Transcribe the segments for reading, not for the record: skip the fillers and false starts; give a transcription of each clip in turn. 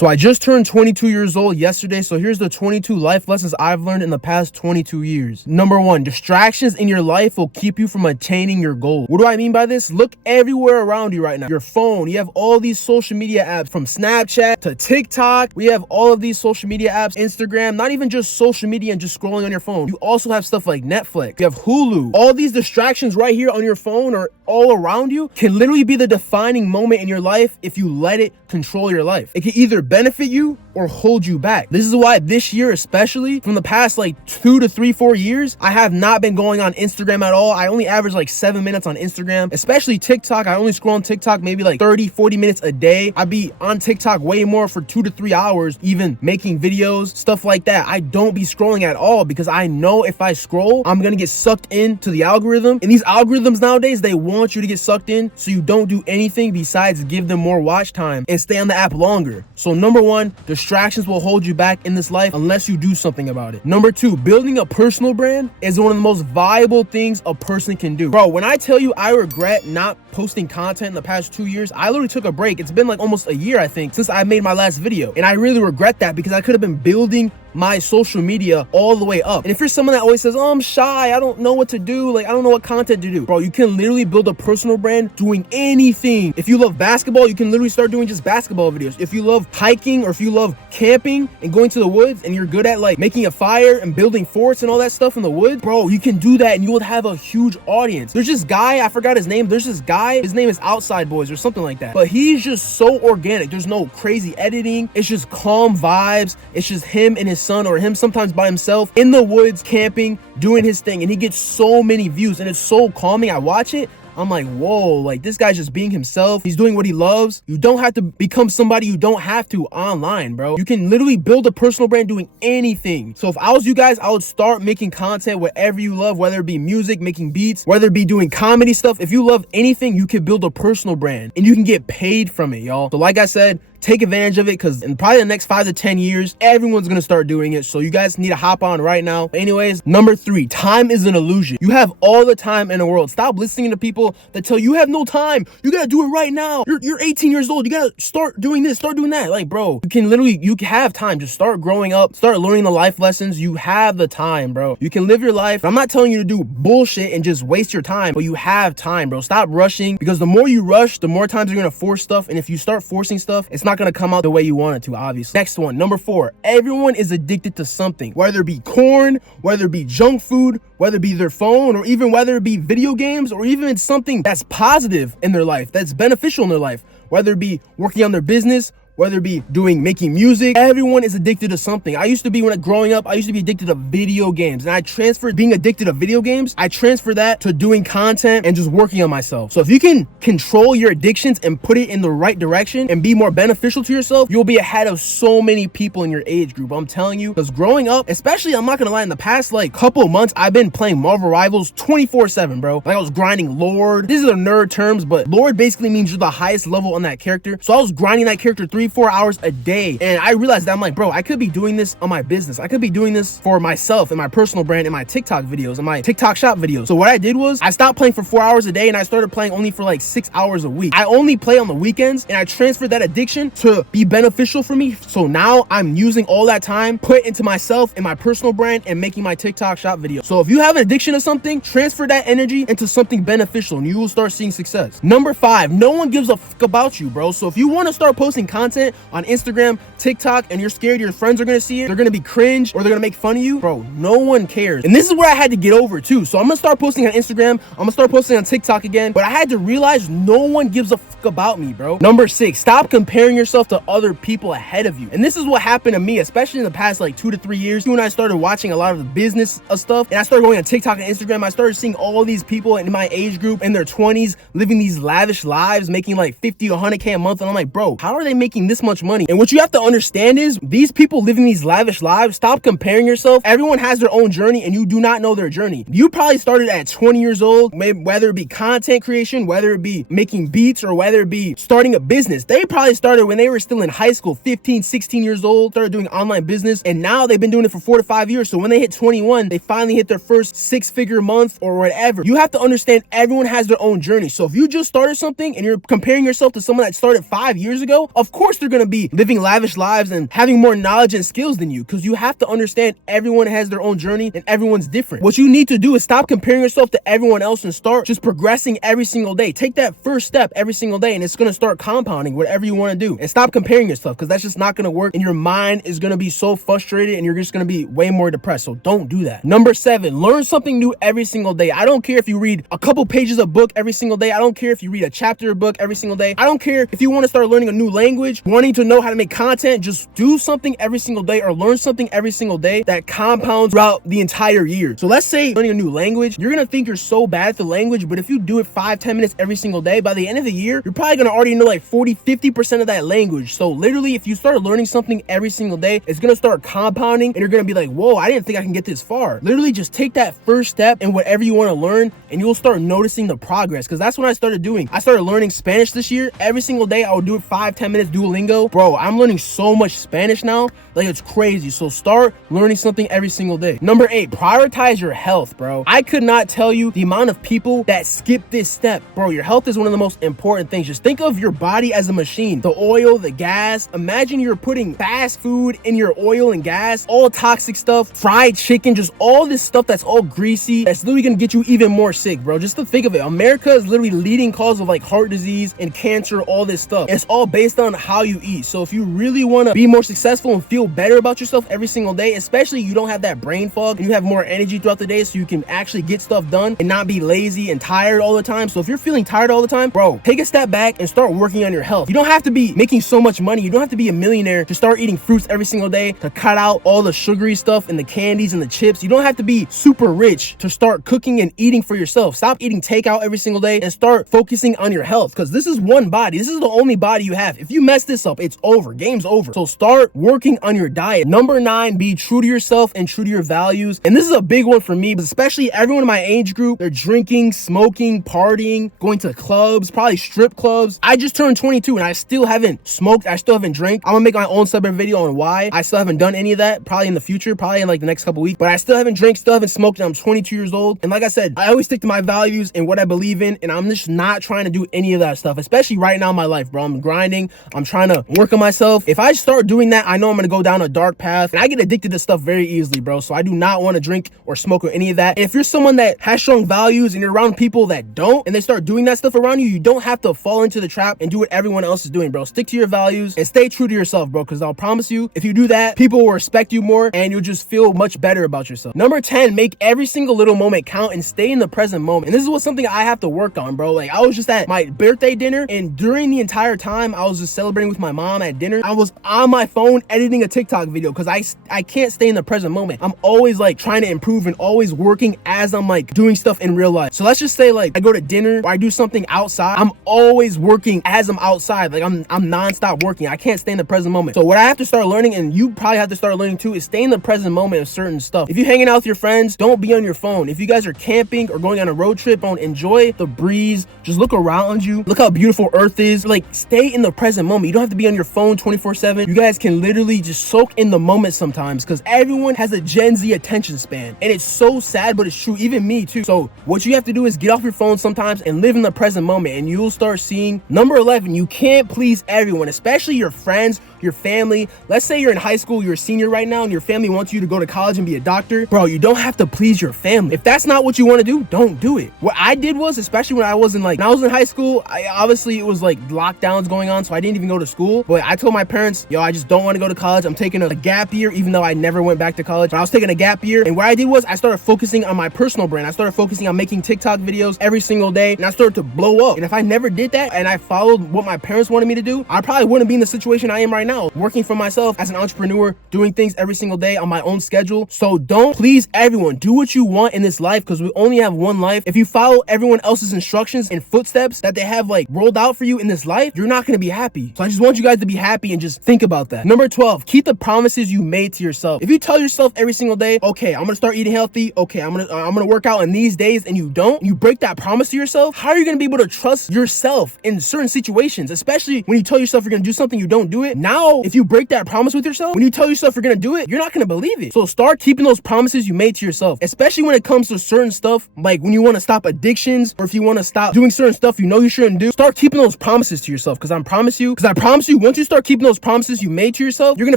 So I just turned 22 years old yesterday, so here's the 22 life lessons I've learned in the past 22 years. Number 1, distractions in your life will keep you from attaining your goal. What do I mean by this? Look everywhere around you right now. Your phone, you have all these social media apps from Snapchat to TikTok. We have all of these social media apps, Instagram, not even just social media and just scrolling on your phone. You also have stuff like Netflix. You have Hulu. All these distractions right here on your phone or all around you can literally be the defining moment in your life if you let it control your life. It can either benefit you or hold you back. This is why this year, especially from the past like 2 to 3, 4 years, I have not been going on Instagram at all. I only average like 7 minutes on Instagram, especially TikTok. I only scroll on TikTok maybe like 30, 40 minutes a day. I'd be on TikTok way more for 2 to 3 hours, even making videos, stuff like that. I don't be scrolling at all because I know if I scroll, I'm gonna get sucked into the algorithm. And these algorithms nowadays, they want you to get sucked in so you don't do anything besides give them more watch time and stay on the app longer. So number 1, distractions will hold you back in this life unless you do something about it. Number 2, building a personal brand is one of the most viable things a person can do. Bro, when I tell you I regret not posting content in the past 2 years, I literally took a break. It's been like almost a year, I think, since I made my last video. And I really regret that because I could have been building my social media all the way up. And if you're someone that always says, oh, I'm shy, I don't know what to do, like I don't know what content to do, bro, you can literally build a personal brand doing anything. If you love basketball, you can literally start doing just basketball videos. If you love hiking or if you love camping and going to the woods and you're good at like making a fire and building forts and all that stuff in the woods, bro, you can do that and you would have a huge audience. There's this guy, I forgot his name, there's this guy, his name is Outside Boys or something like that, but he's just so organic. There's no crazy editing, it's just calm vibes. It's just him and his son, or him sometimes by himself in the woods camping, doing his thing, and he gets so many views and it's so calming. I watch it, I'm like, whoa, like this guy's just being himself. He's doing what he loves. You don't have to become somebody you don't have to online, bro. You can literally build a personal brand doing anything. So if I was you guys, I would start making content, whatever you love, whether it be music, making beats, whether it be doing comedy stuff. If you love anything, you can build a personal brand and you can get paid from it, y'all. So like I said, take advantage of it because in probably the next 5 to 10 years, everyone's gonna start doing it. So you guys need to hop on right now. Anyways, number 3, time is an illusion. You have all the time in the world. Stop listening to people that tell you have no time. You gotta do it right now. You're 18 years old. You gotta start doing this, start doing that. Like, bro, you have time. Just start growing up, start learning the life lessons. You have the time, bro. You can live your life. I'm not telling you to do bullshit and just waste your time, but you have time, bro. Stop rushing because the more you rush, the more times you're gonna force stuff. And if you start forcing stuff, it's not gonna come out the way you want it to, obviously. Next one, number 4, everyone is addicted to something, whether it be corn, whether it be junk food, whether it be their phone, or even whether it be video games, or even it's something that's positive in their life, that's beneficial in their life, whether it be working on their business, whether it be making music. Everyone is addicted to something. I used to be, growing up, I used to be addicted to video games, and I transferred being addicted to video games, I transferred that to doing content and just working on myself. So if you can control your addictions and put it in the right direction and be more beneficial to yourself, you'll be ahead of so many people in your age group. I'm telling you, because growing up, especially, I'm not gonna lie, in the past like couple months, I've been playing Marvel Rivals 24/7, bro. Like I was grinding Lord. These are nerd terms, but Lord basically means you're the highest level on that character. So I was grinding that character 3-4 hours a day, and I realized that I'm like, bro, I could be doing this on my business. I could be doing this for myself and my personal brand and my TikTok videos and my TikTok shop videos. So what I did was I stopped playing for 4 hours a day and I started playing only for like 6 hours a week. I only play on the weekends, and I transferred that addiction to be beneficial for me. So now I'm using all that time put into myself and my personal brand and making my TikTok shop video. So if you have an addiction to something, transfer that energy into something beneficial and you will start seeing success. Number 5, no one gives a fuck about you, bro. So if you want to start posting content on Instagram, TikTok, and you're scared your friends are gonna see it, they're gonna be cringe, or they're gonna make fun of you, bro, no one cares. And this is where I had to get over too. So I'm gonna start posting on Instagram, I'm gonna start posting on TikTok again, but I had to realize no one gives a fuck about me, bro. Number 6, stop comparing yourself to other people ahead of you. And this is what happened to me, especially in the past like 2 to 3 years. When I started watching a lot of the business stuff, and I started going on TikTok and Instagram, I started seeing all these people in my age group in their 20s living these lavish lives, making like 50 to 100K a month, and I'm like, bro, how are they making this much money? And what you have to understand is these people living these lavish lives, stop comparing yourself. Everyone has their own journey and you do not know their journey. You probably started at 20 years old, maybe, whether it be content creation, whether it be making beats, or whether it be starting a business. They probably started when they were still in high school, 15, 16 years old, started doing online business, and now they've been doing it for 4 to 5 years. So when they hit 21, they finally hit their first 6-figure month or whatever. You have to understand everyone has their own journey. So if you just started something and you're comparing yourself to someone that started 5 years ago, of course course they're gonna be living lavish lives and having more knowledge and skills than you, because you have to understand everyone has their own journey and everyone's different. What you need to do is stop comparing yourself to everyone else and start just progressing every single day. Take that first step every single day, and it's gonna start compounding whatever you want to do. And stop comparing yourself, because that's just not gonna work, and your mind is gonna be so frustrated and you're just gonna be way more depressed. So don't do that. Number 7, learn something new every single day. I don't care if you read a couple pages of book every single day. I don't care if you read a chapter of book every single day. I don't care if you want to start learning a new language, wanting to know how to make content. Just do something every single day, or learn something every single day that compounds throughout the entire year. So let's say learning a new language, you're gonna think you're so bad at the language, but if you do it 5-10 minutes every single day, by the end of the year, you're probably gonna already know like 40-50% of that language. So literally, if you start learning something every single day, it's gonna start compounding, and you're gonna be like, whoa, I didn't think I can get this far. Literally just take that first step in whatever you want to learn, and you'll start noticing the progress. Because that's what I started doing. I started learning Spanish this year. Every single day I would do it 5-10 minutes, Duolingo. Bro, I'm learning so much Spanish now, like it's crazy. So start learning something every single day. Number 8, prioritize your health, bro. I could not tell you the amount of people that skip this step. Bro, your health is one of the most important things. Just think of your body as a machine. The oil, the gas. Imagine you're putting fast food in your oil and gas, all toxic stuff, fried chicken, just all this stuff that's all greasy, that's literally gonna get you even more sick, bro. Just to think of it, America is literally leading cause of like heart disease and cancer, all this stuff. It's all based on how you eat. So if you really want to be more successful and feel better about yourself every single day, especially you don't have that brain fog and you have more energy throughout the day, so you can actually get stuff done and not be lazy and tired all the time. So if you're feeling tired all the time, bro, take a step back and start working on your health. You don't have to be making so much money. You don't have to be a millionaire to start eating fruits every single day, to cut out all the sugary stuff and the candies and the chips. You don't have to be super rich to start cooking and eating for yourself. Stop eating takeout every single day and start focusing on your health, because this is one body. This is the only body you have. If you mess this up, it's over. Game's over. So start working on your diet. Number 9, be true to yourself and true to your values. And this is a big one for me, but especially everyone in my age group. They're drinking, smoking, partying, going to clubs, probably strip clubs. I just turned 22 and I still haven't smoked. I still haven't drank. I'm gonna make my own separate video on why I still haven't done any of that, probably in the future, probably in like the next couple weeks. But I still haven't drank, still haven't smoked, and I'm 22 years old. And like I said, I always stick to my values and what I believe in, and I'm just not trying to do any of that stuff, especially right now in my life, bro. I'm grinding. I'm trying to work on myself. If I start doing that, I know I'm gonna go down a dark path, and I get addicted to stuff very easily, bro. So I do not want to drink or smoke or any of that. And if you're someone that has strong values and you're around people that don't, and they start doing that stuff around you, you don't have to fall into the trap and do what everyone else is doing, bro. Stick to your values and stay true to yourself, bro, because I'll promise you, if you do that, people will respect you more and you'll just feel much better about yourself. Number 10, make every single little moment count and stay in the present moment. And this is something I have to work on, bro. Like, I was just at my birthday dinner, and during the entire time I was just celebrating with my mom at dinner, I was on my phone editing a TikTok video, because I can't stay in the present moment. I'm always like trying to improve and always working as I'm like doing stuff in real life. So let's just say like I go to dinner or I do something outside, I'm always working as I'm outside. Like I'm non-stop working. I can't stay in the present moment. So what I have to start learning, and you probably have to start learning too, is stay in the present moment of certain stuff. If you're hanging out with your friends, don't be on your phone. If you guys are camping or going on a road trip, don't enjoy the breeze. Just look around you. Look how beautiful Earth is. Like, stay in the present moment. You don't have to be on your phone 24/7. You guys can literally just soak in the moment sometimes, because everyone has a Gen Z attention span, and it's so sad, but it's true. Even me too. So what you have to do is get off your phone sometimes and live in the present moment, and you'll start seeing. Number 11, you can't please everyone, especially your friends, your family. Let's say you're in high school, you're a senior right now, and your family wants you to go to college and be a doctor. Bro, you don't have to please your family. If that's not what you want to do, don't do it. What I did was, especially when I was in high school, obviously it was like lockdowns going on, so I didn't even go to school. But I told my parents, yo, I just don't want to go to college. I'm taking a gap year, even though I never went back to college. But I was taking a gap year, and what I did was I started focusing on my personal brand. I started focusing on making TikTok videos every single day, and I started to blow up. And if I never did that and I followed what my parents wanted me to do, I probably wouldn't be in the situation I am right now, working for myself as an entrepreneur, doing things every single day on my own schedule. So don't please everyone. Do what you want in this life, because we only have one life. If you follow everyone else's instructions and footsteps that they have like rolled out for you in this life, you're not going to be happy. So I just want you guys to be happy and just think about that. Number 12, keep the promises you made to yourself. If you tell yourself every single day, okay, I'm going to start eating healthy. Okay, I'm going to work out in these days, and you don't, you break that promise to yourself, how are you going to be able to trust yourself in certain situations, especially when you tell yourself you're going to do something, you don't do it? Now, if you break that promise with yourself, when you tell yourself you're going to do it, you're not going to believe it. So start keeping those promises you made to yourself, especially when it comes to certain stuff, like when you want to stop addictions, or if you want to stop doing certain stuff you know you shouldn't do. Start keeping those promises to yourself, because I promise promise you, once you start keeping those promises you made to yourself, you're gonna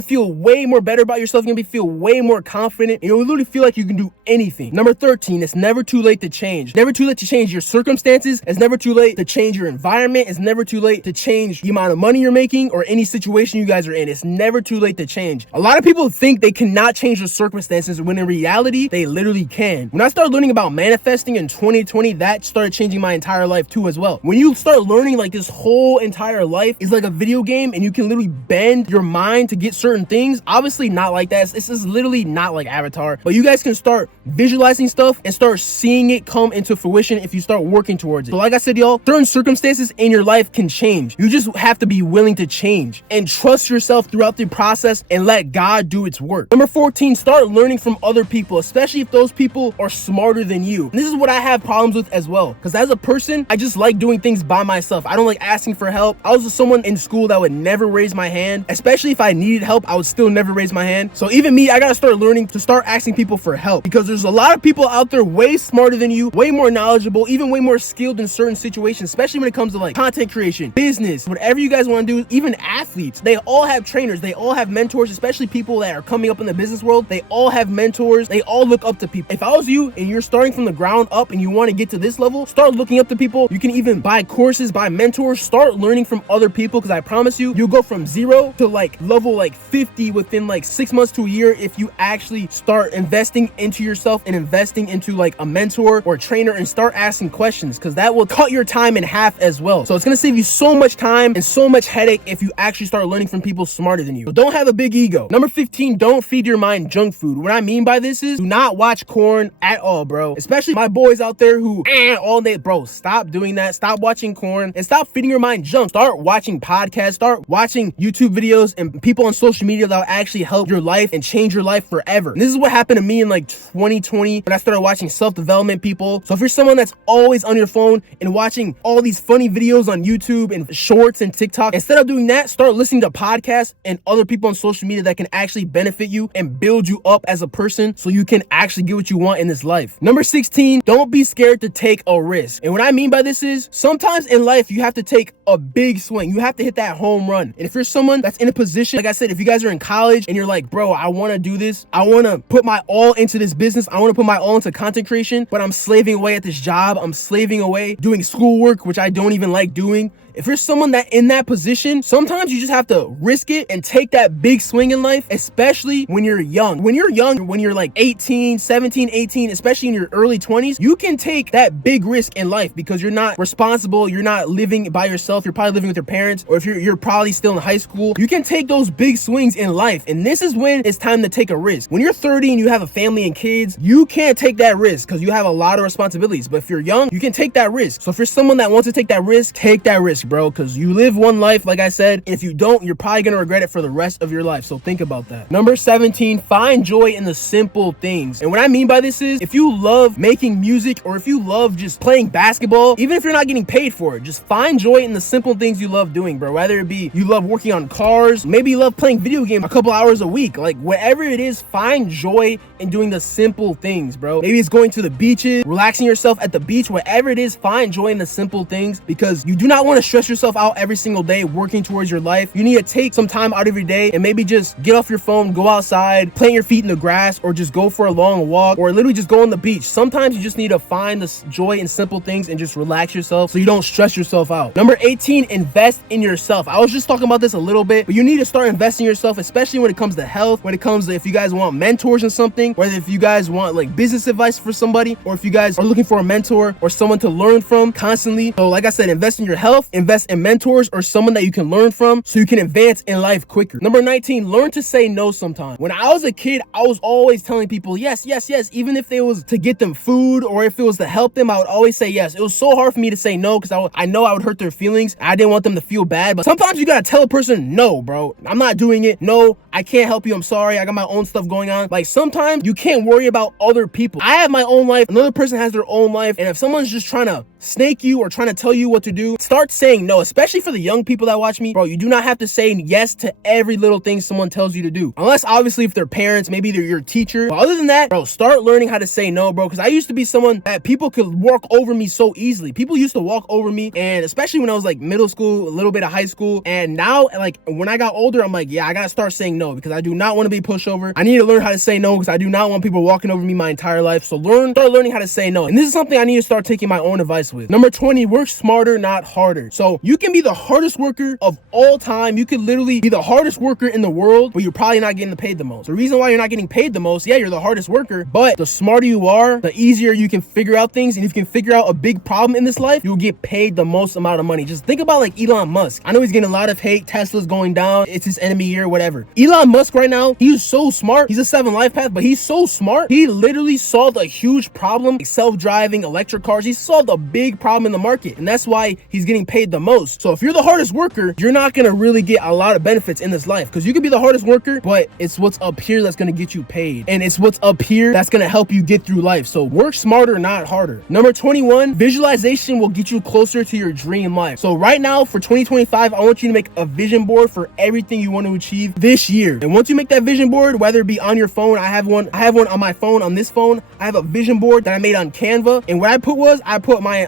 feel way more better about yourself. You're gonna feel way more confident, and you'll literally feel like you can do anything. Number 13, it's never too late to change. Never too late to change your circumstances. It's never too late to change your environment. It's never too late to change the amount of money you're making or any situation you guys are in. It's never too late to change. A lot of people think they cannot change their circumstances when in reality, they literally can. When I started learning about manifesting in 2020, that started changing my entire life too as well. When you start learning like this whole entire life is like a video game and you can literally bend your mind to get certain things, obviously not like that. This is literally not like Avatar, but you guys can start visualizing stuff and start seeing it come into fruition if you start working towards it. So like I said, y'all, certain circumstances in your life can change. You just have to be willing to change and trust yourself throughout the process and let God do its work. Number 14, start learning from other people, especially if those people are smarter than you. And this is what I have problems with as well, because as a person, I just like doing things by myself. I don't like asking for help. I was just someone in school that would never raise my hand, especially if I needed help. I would still never raise my hand. So even me, I gotta start learning to start asking people for help, because there's a lot of people out there way smarter than you, way more knowledgeable, even way more skilled in certain situations, especially when it comes to like content creation, business, whatever you guys want to do. Even athletes, they all have trainers, they all have mentors, especially people that are coming up in the business world. They all have mentors, they all look up to people. If I was you and you're starting from the ground up and you want to get to this level, start looking up to people. You can even buy courses, buy mentors, start learning from other people, because I promise you, you'll go from 0 to like level like 50 within like 6 months to a year if you actually start investing into yourself and investing into like a mentor or a trainer and start asking questions, because that will cut your time in half as well. So it's going to save you so much time and so much headache if you actually start learning from people smarter than you. So don't have a big ego. Number 15, don't feed your mind junk food. What I mean by this is do not watch corn at all, bro. Especially my boys out there who all day, bro, stop doing that. Stop watching corn and stop feeding your mind junk. Start watching podcasts, start watching YouTube videos and people on social media that will actually help your life and change your life forever. And this is what happened to me in like 2020 when I started watching self-development people. So if you're someone that's always on your phone and watching all these funny videos on YouTube and shorts and TikTok, instead of doing that, start listening to podcasts and other people on social media that can actually benefit you and build you up as a person so you can actually get what you want in this life. Number 16, don't be scared to take a risk. And what I mean by this is sometimes in life you have to take a big swing. You have to hit that home run. And if you're someone that's in a position, like I said, if you guys are in college and you're like, bro, I want to do this, I want to put my all into this business, I want to put my all into content creation, but I'm slaving away at this job, I'm slaving away doing schoolwork, which I don't even like doing. If you're someone that in that position, sometimes you just have to risk it and take that big swing in life, especially when you're young. When you're like 18, 17, 18, especially in your early 20s, you can take that big risk in life because you're not responsible. You're not living by yourself. You're probably living with your parents, or if you're probably still in high school, you can take those big swings in life. And this is when it's time to take a risk. When you're 30 and you have a family and kids, you can't take that risk because you have a lot of responsibilities. But if you're young, you can take that risk. So if you're someone that wants to take that risk, bro, because you live one life, like I said, and if you don't, you're probably gonna regret it for the rest of your life. So think about that. Number 17, find joy in the simple things. And what I mean by this is if you love making music or if you love just playing basketball, even if you're not getting paid for it, just find joy in the simple things you love doing, bro. Whether it be you love working on cars, maybe you love playing video games a couple hours a week, like whatever it is, find joy in doing the simple things, bro. Maybe it's going to the beaches, relaxing yourself at the beach, whatever it is, find joy in the simple things, because you do not want to stress yourself out every single day working towards your life. You need to take some time out of your day and maybe just get off your phone, go outside, plant your feet in the grass, or just go for a long walk, or literally just go on the beach. Sometimes you just need to find the joy in simple things and just relax yourself so you don't stress yourself out. Number 18, invest in yourself. I was just talking about this a little bit, but you need to start investing in yourself, especially when it comes to health, when it comes to if you guys want mentors in something, whether if you guys want like business advice for somebody, or if you guys are looking for a mentor or someone to learn from constantly. So like I said, invest in your health, invest in mentors or someone that you can learn from so you can advance in life quicker. Number 19, learn to say no sometimes. When I was a kid, I was always telling people yes, yes, yes. Even if it was to get them food or if it was to help them, I would always say yes. It was so hard for me to say no because I know I would hurt their feelings. I didn't want them to feel bad, but sometimes you gotta tell a person, no, bro, I'm not doing it. No, I can't help you. I'm sorry. I got my own stuff going on. Like, sometimes you can't worry about other people. I have my own life. Another person has their own life. And if someone's just trying to snake you or trying to tell you what to do, start saying no. Especially for the young people that watch me, bro, you do not have to say yes to every little thing someone tells you to do, unless obviously if they're parents, maybe they're your teacher. But other than that, bro, start learning how to say no, bro, because I used to be someone that people could walk over me so easily. People used to walk over me, and especially when I was like middle school, a little bit of high school, and now like when I got older, I'm like, yeah, I gotta start saying no, because I do not want to be pushover. I need to learn how to say no, because I do not want people walking over me my entire life. So start learning how to say no, and this is something I need to start taking my own advice with. Number 20, work smarter, not harder. So you can be the hardest worker of all time. You could literally be the hardest worker in the world, but you're probably not getting paid the most. The reason why you're not getting paid the most, yeah, you're the hardest worker, but the smarter you are, the easier you can figure out things. And if you can figure out a big problem in this life, you'll get paid the most amount of money. Just think about like Elon Musk. I know he's getting a lot of hate. Tesla's going down. It's his enemy year, whatever. Elon Musk right now, he's so smart. He's a 7 life path, but he's so smart. He literally solved a huge problem, like self-driving electric cars. He solved a big problem in the market, and that's why he's getting paid the most. So if you're the hardest worker, you're not gonna really get a lot of benefits in this life, because you can be the hardest worker, but it's what's up here that's gonna get you paid, and it's what's up here that's gonna help you get through life. So work smarter, not harder. Number 21, visualization will get you closer to your dream life. So right now for 2025, I want you to make a vision board for everything you want to achieve this year. And once you make that vision board, whether it be on your phone, I have one on my phone, on this phone, I have a vision board that I made on Canva. And what I put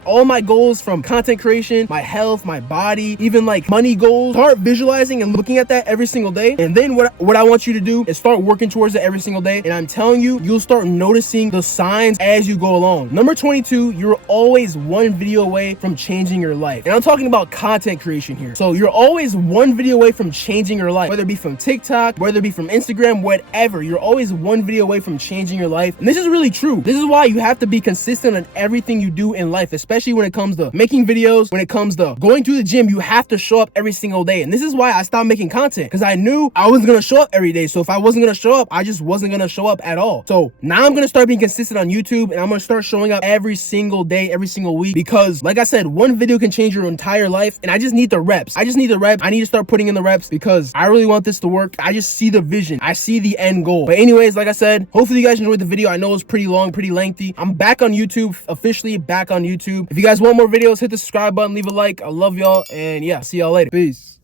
all my goals, from content creation, my health, my body, even like money goals. Start visualizing and looking at that every single day. And then what I want you to do is start working towards it every single day. And I'm telling you, you'll start noticing the signs as you go along. Number 22, you're always one video away from changing your life. And I'm talking about content creation here. So you're always one video away from changing your life, whether it be from TikTok, whether it be from Instagram, whatever. You're always one video away from changing your life. And this is really true. This is why you have to be consistent on everything you do in life, especially when it comes to making videos, when it comes to going to the gym. You have to show up every single day. And this is why I stopped making content, because I knew I wasn't going to show up every day. So if I wasn't going to show up, I just wasn't going to show up at all. So now I'm going to start being consistent on YouTube, and I'm going to start showing up every single day, every single week, because like I said, one video can change your entire life. And I just need the reps. I need to start putting in the reps, because I really want this to work. I just see the vision. I see the end goal. But anyways, like I said, hopefully you guys enjoyed the video. I know it's pretty long, pretty lengthy. I'm back on YouTube, officially back on YouTube. If you guys want more videos, hit the subscribe button, leave a like. I love y'all, and yeah, see y'all later. Peace.